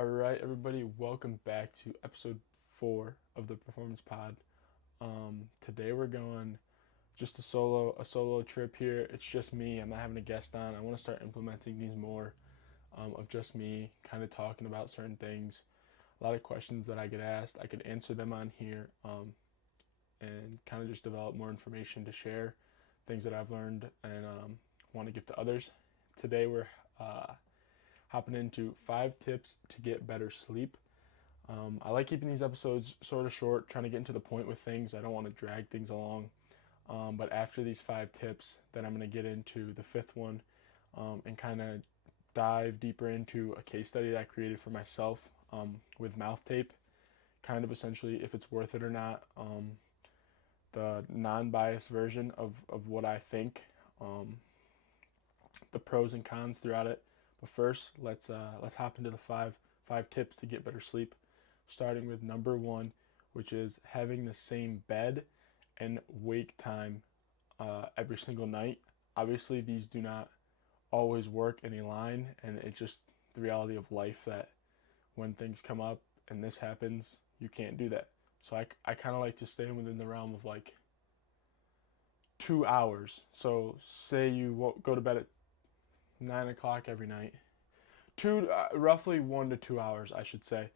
All right, everybody, welcome back to episode 4 of the Performance Pod. Today we're going just a solo trip here. It's just me. I'm not having a guest on. I want to start implementing these more of just me, kind of talking about certain things. A lot of questions that I get asked, I could answer them on here, and kind of just develop more information to share, things that I've learned and want to give to others. Today we're hopping into 5 tips to get better sleep. I like keeping these episodes sort of short, trying to get into the point with things. I don't want to drag things along. But after these 5 tips, then I'm going to get into the 5th one and kind of dive deeper into a case study that I created for myself with mouth tape, kind of essentially if it's worth it or not. The non-biased version of what I think, the pros and cons throughout it. But first, let's hop into the five tips to get better sleep. Starting with number 1, which is having the same bed and wake time every single night. Obviously, these do not always work in a line, and it's just the reality of life that when things come up and this happens, you can't do that. So I kind of like to stay within the realm of like 2 hours. So say you go to bed at 9 o'clock every night. Roughly 1 to 2 hours, I should say.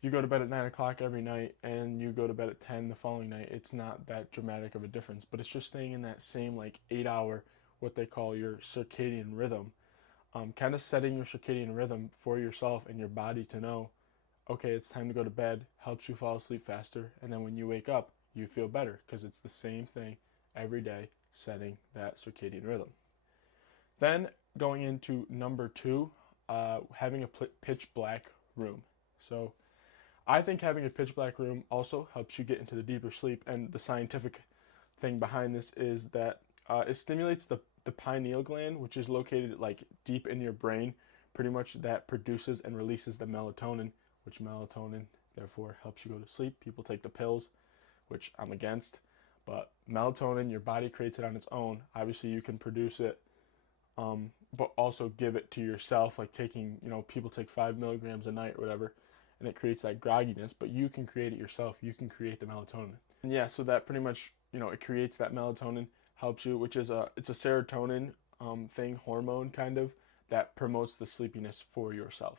You go to bed at 9 o'clock every night and you go to bed at 10 the following night. It's not that dramatic of a difference, but it's just staying in that same like 8 hour, what they call your circadian rhythm. Kind of setting your circadian rhythm for yourself and your body to know, okay, it's time to go to bed, helps you fall asleep faster, and then when you wake up, you feel better because it's the same thing every day, setting that circadian rhythm. Then going into number 2, having a pitch black room. So I think having a pitch black room also helps you get into the deeper sleep, and the scientific thing behind this is that it stimulates the pineal gland, which is located like deep in your brain, pretty much that produces and releases the melatonin, which melatonin therefore helps you go to sleep. People take the pills, which I'm against, but melatonin, your body creates it on its own. Obviously, you can produce it, but also give it to yourself, like taking, people take 5 milligrams a night or whatever, and it creates that grogginess, but you can create it yourself. You can create the melatonin. And yeah, so that pretty much, it creates that melatonin, helps you, which is it's a serotonin thing, hormone kind of, that promotes the sleepiness for yourself.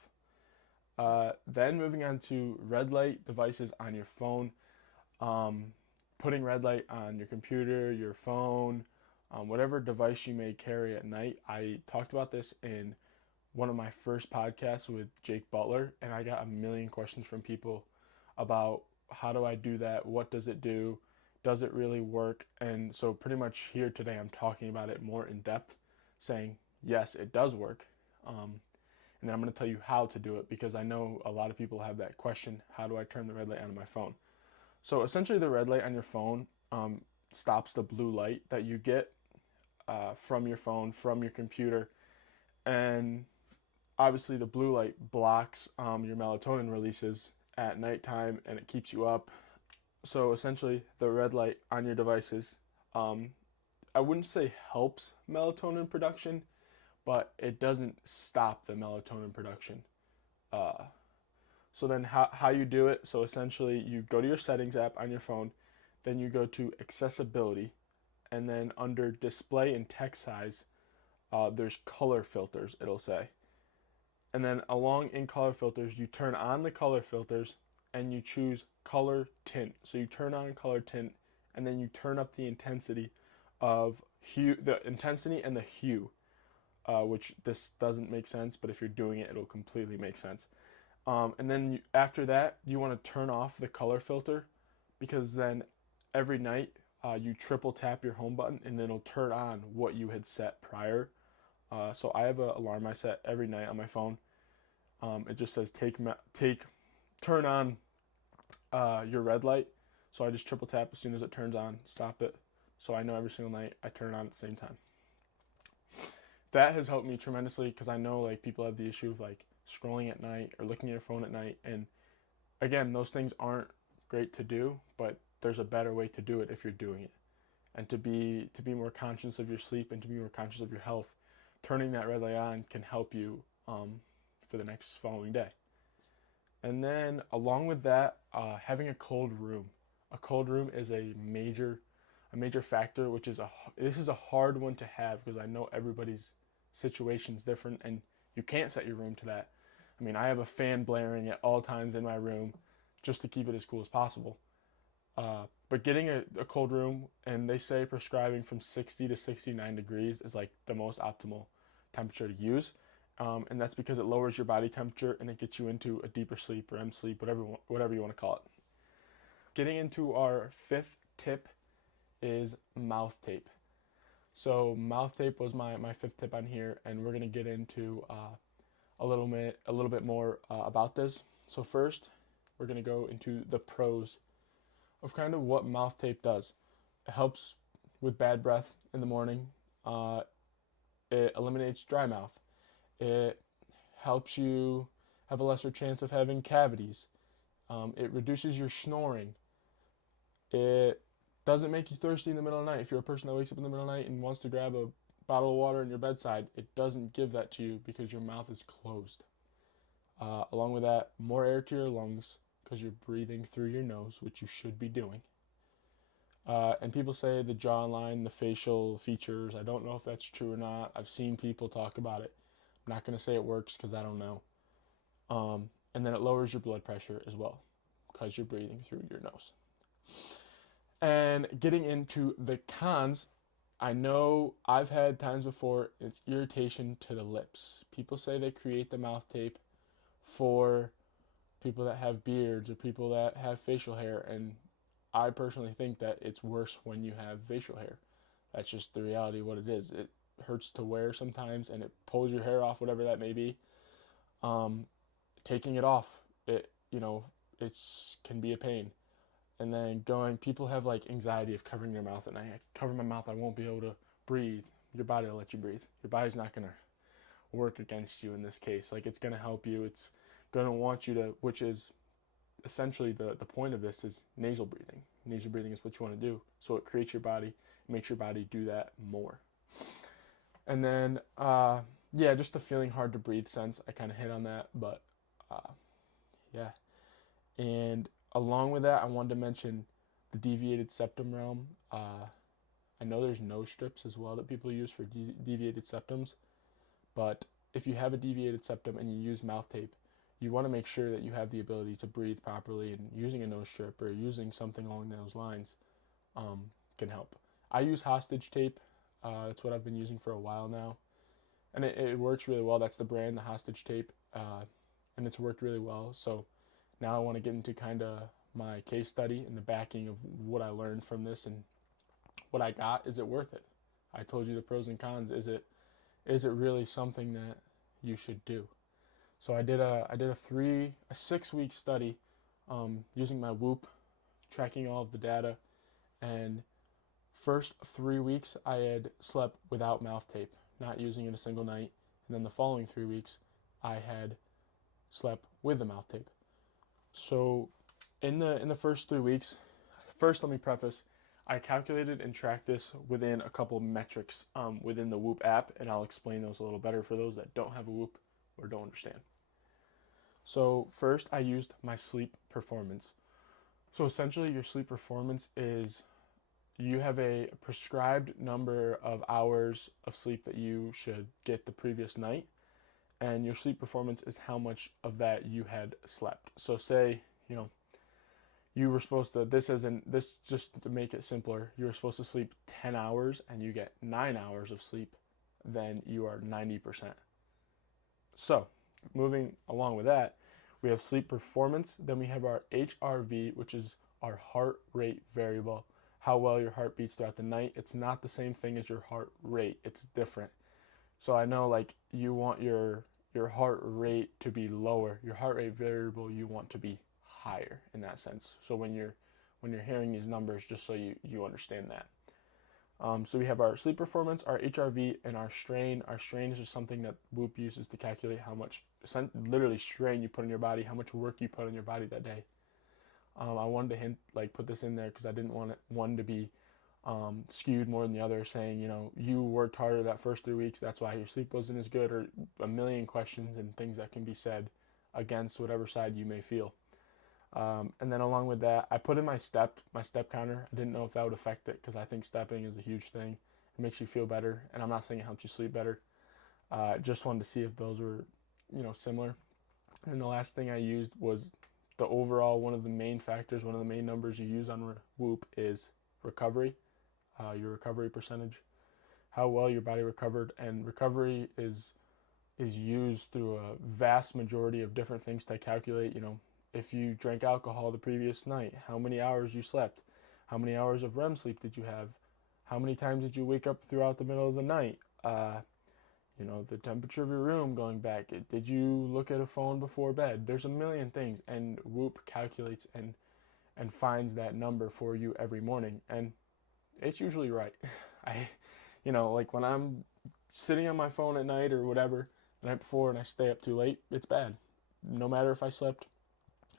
Then moving on to red light devices on your phone. Putting red light on your computer, your phone, whatever device you may carry at night. I talked about this in one of my first podcasts with Jake Butler, and I got a million questions from people about how do I do that? What does it do? Does it really work? And so pretty much here today I'm talking about it more in depth, saying yes, it does work. And then I'm going to tell you how to do it, because I know a lot of people have that question, how do I turn the red light on my phone? So essentially the red light on your phone stops the blue light that you get from your phone, from your computer, and obviously the blue light blocks your melatonin releases at nighttime, and it keeps you up. So essentially the red light on your devices, I wouldn't say helps melatonin production, but it doesn't stop the melatonin production. So then how you do it, so essentially you go to your settings app on your phone, then you go to accessibility, and then under display and text size, there's color filters, it'll say. And then along in color filters, you turn on the color filters and you choose color tint. So you turn on color tint, and then you turn up the intensity of hue, the intensity and the hue, which this doesn't make sense, but if you're doing it, it'll completely make sense. And then after that, you want to turn off the color filter, because then every night you triple tap your home button and it'll turn on what you had set prior. So I have an alarm I set every night on my phone. It just says turn on your red light. So I just triple tap as soon as it turns on, stop it. So I know every single night I turn it on at the same time. That has helped me tremendously, because I know like people have the issue of like scrolling at night or looking at your phone at night, and again, those things aren't great to do, but there's a better way to do it if you're doing it. And to be more conscious of your sleep and to be more conscious of your health, turning that red light on can help you for the next following day. And then along with that, having a cold room. A cold room is a major factor, which is this is a hard one to have because I know everybody's situation is different, and you can't set your room to that. I mean, I have a fan blaring at all times in my room just to keep it as cool as possible. But getting a cold room, and they say prescribing from 60 to 69 degrees is like the most optimal temperature to use. And that's because it lowers your body temperature and it gets you into a deeper sleep or REM sleep, whatever you want to call it. Getting into our fifth tip is mouth tape. So mouth tape was my fifth tip on here, and we're gonna get into a little bit more about this. So first, we're gonna go into the pros of kind of what mouth tape does. It helps with bad breath in the morning. Uh, it eliminates dry mouth. It helps you have a lesser chance of having cavities. It reduces your snoring. It doesn't make you thirsty in the middle of the night. If you're a person that wakes up in the middle of the night and wants to grab a bottle of water in your bedside, it doesn't give that to you because your mouth is closed. Along with that, more air to your lungs because you're breathing through your nose, which you should be doing. And people say the jawline, the facial features. I don't know if that's true or not. I've seen people talk about it. I'm not going to say it works because I don't know. And then it lowers your blood pressure as well because you're breathing through your nose. And getting into the cons, I know I've had times before it's irritation to the lips. People say they create the mouth tape for people that have beards or people that have facial hair, and I personally think that it's worse when you have facial hair. That's just the reality of what it is. It hurts to wear sometimes, and it pulls your hair off, whatever that may be. Um, Taking it off, it's can be a pain. And then people have like anxiety of covering their mouth, and I cover my mouth, I won't be able to breathe. Your body will let you breathe. Your body's not gonna work against you in this case. Like, it's gonna help you. It's gonna want you to, which is essentially the point of this is nasal breathing. Nasal breathing is what you want to do. So it creates your body, makes your body do that more. And then, yeah, just the feeling hard to breathe sense. I kind of hit on that, but yeah. And along with that, I wanted to mention the deviated septum realm. I know there's nose strips as well that people use for deviated septums, but if you have a deviated septum and you use mouth tape, you want to make sure that you have the ability to breathe properly, and using a nose strip or using something along those lines can help. I use hostage tape. That's what I've been using for a while now, and it works really well. That's the brand, the hostage tape, and it's worked really well. So now I want to get into kind of my case study and the backing of what I learned from this and what I got. Is it worth it? I told you the pros and cons. Is it really something that you should do? So I did a 6 week study using my Whoop, tracking all of the data, and first 3 weeks I had slept without mouth tape, not using it a single night, and then the following 3 weeks I had slept with the mouth tape. So in the first 3 weeks, first let me preface, I calculated and tracked this within a couple metrics within the Whoop app, and I'll explain those a little better for those that don't have a Whoop or don't understand. So first I used my sleep performance. So essentially your sleep performance is you have a prescribed number of hours of sleep that you should get the previous night, and your sleep performance is how much of that you had slept. So say, you were supposed to, this just to make it simpler, you were supposed to sleep 10 hours and you get 9 hours of sleep, then you are 90%. So moving along with that, we have sleep performance, then we have our HRV, which is our heart rate variable, how well your heart beats throughout the night. It's not the same thing as your heart rate, it's different. So I know, like, you want your heart rate to be lower, your heart rate variable you want to be higher in that sense. So when you're hearing these numbers, just so you understand that. So we have our sleep performance, our HRV, and our strain. Our strain is just something that Whoop uses to calculate how much literally strain you put in your body, how much work you put in your body that day. I wanted to put this in there because I didn't want one to be skewed more than the other, saying, you worked harder that first 3 weeks, that's why your sleep wasn't as good, or a million questions and things that can be said against whatever side you may feel. And then along with that, I put in my step counter. I didn't know if that would affect it because I think stepping is a huge thing. It makes you feel better, and I'm not saying it helps you sleep better. Just wanted to see if those were, similar. And the last thing I used was the overall, one of the main factors, one of the main numbers you use on Whoop is recovery, your recovery percentage, how well your body recovered. And recovery is used through a vast majority of different things to calculate, if you drank alcohol the previous night, how many hours you slept, how many hours of REM sleep did you have, how many times did you wake up throughout the middle of the night, the temperature of your room going back, did you look at a phone before bed? There's a million things, and Whoop calculates and finds that number for you every morning, and it's usually right. Like when I'm sitting on my phone at night or whatever the night before and I stay up too late, it's bad. No matter if I slept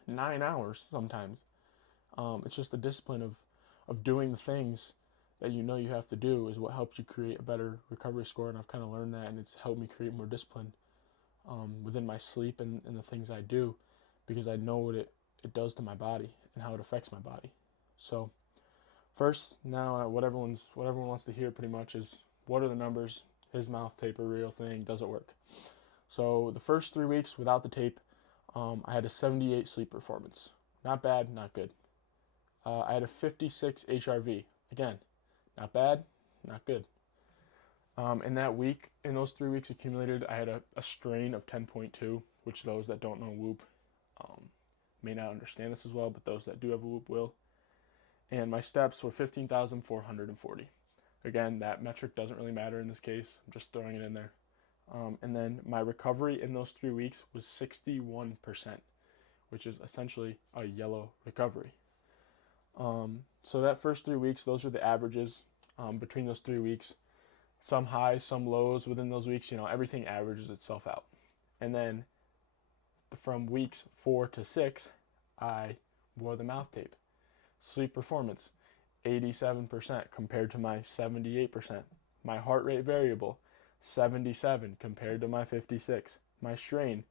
9 hours sometimes. It's just the discipline of doing the things that you have to do is what helps you create a better recovery score, and I've kind of learned that, and it's helped me create more discipline within my sleep and the things I do, because I know what it does to my body and how it affects my body. So first, now what everyone wants to hear pretty much is, what are the numbers? Is mouth tape a real thing? Does it work? So the first 3 weeks without the tape, I had a 78 sleep performance. Not bad, not good. I had a 56 HRV. Again, not bad, not good. In those 3 weeks accumulated, I had a strain of 10.2, which those that don't know Whoop may not understand this as well, but those that do have a Whoop will. And my steps were 15,440. Again, that metric doesn't really matter in this case. I'm just throwing it in there. And then my recovery in those 3 weeks was 61%, which is essentially a yellow recovery. So that first 3 weeks, those are the averages between those 3 weeks. Some highs, some lows within those weeks. Everything averages itself out. And then from weeks 4 to 6, I wore the mouth tape. Sleep performance, 87% compared to my 78%. My heart rate variable, 77 compared to my 56. My strain,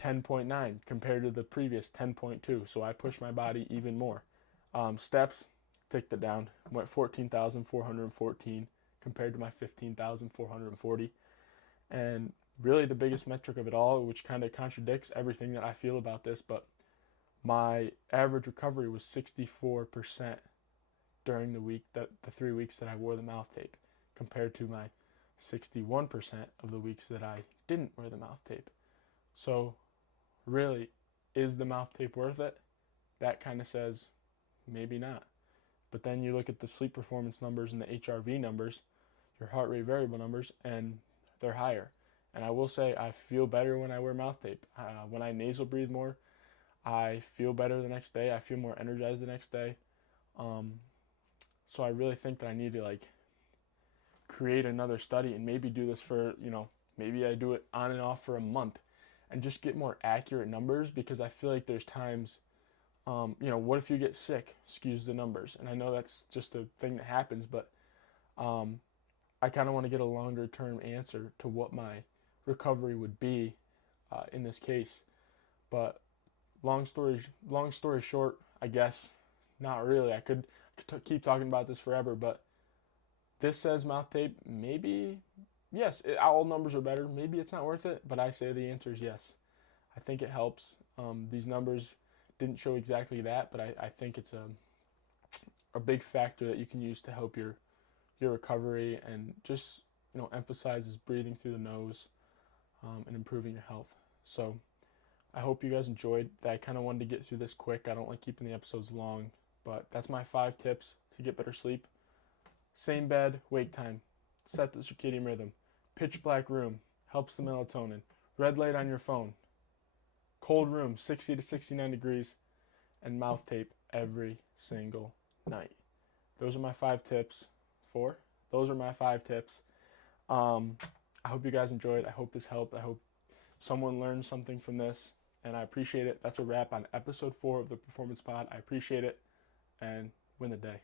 10.9 compared to the previous 10.2. So I pushed my body even more. Steps, ticked it down. Went 14,414 compared to my 15,440. And really the biggest metric of it all, which kind of contradicts everything that I feel about this, but my average recovery was 64% during the 3 weeks that I wore the mouth tape, compared to my 61% of the weeks that I didn't wear the mouth tape. So really, is the mouth tape worth it? That kind of says maybe not. But then you look at the sleep performance numbers and the HRV numbers, your heart rate variable numbers, and they're higher. And I will say I feel better when I wear mouth tape. When I nasal breathe more, I feel better the next day. I feel more energized the next day. So I really think that I need to create another study and maybe do this for, maybe I do it on and off for a month and just get more accurate numbers, because I feel like there's times, what if you get sick, skews the numbers. And I know that's just a thing that happens, but I kind of want to get a longer term answer to what my recovery would be in this case. But long story short, I guess not really. I could keep talking about this forever, but this says mouth tape. Maybe, yes, all numbers are better. Maybe it's not worth it, but I say the answer is yes. I think it helps. These numbers didn't show exactly that, but I think it's a big factor that you can use to help your recovery, and just emphasizes breathing through the nose and improving your health. So I hope you guys enjoyed that. I kind of wanted to get through this quick. I don't like keeping the episodes long, but that's my 5 tips to get better sleep. Same bed, wake time, set the circadian rhythm, pitch black room, helps the melatonin, red light on your phone, cold room, 60 to 69 degrees, and mouth tape every single night. Those are my 5 tips. Those are my 5 tips. I hope you guys enjoyed. I hope this helped. I hope someone learned something from this, and I appreciate it. That's a wrap on episode 4 of the Performance Pod. I appreciate it, and win the day.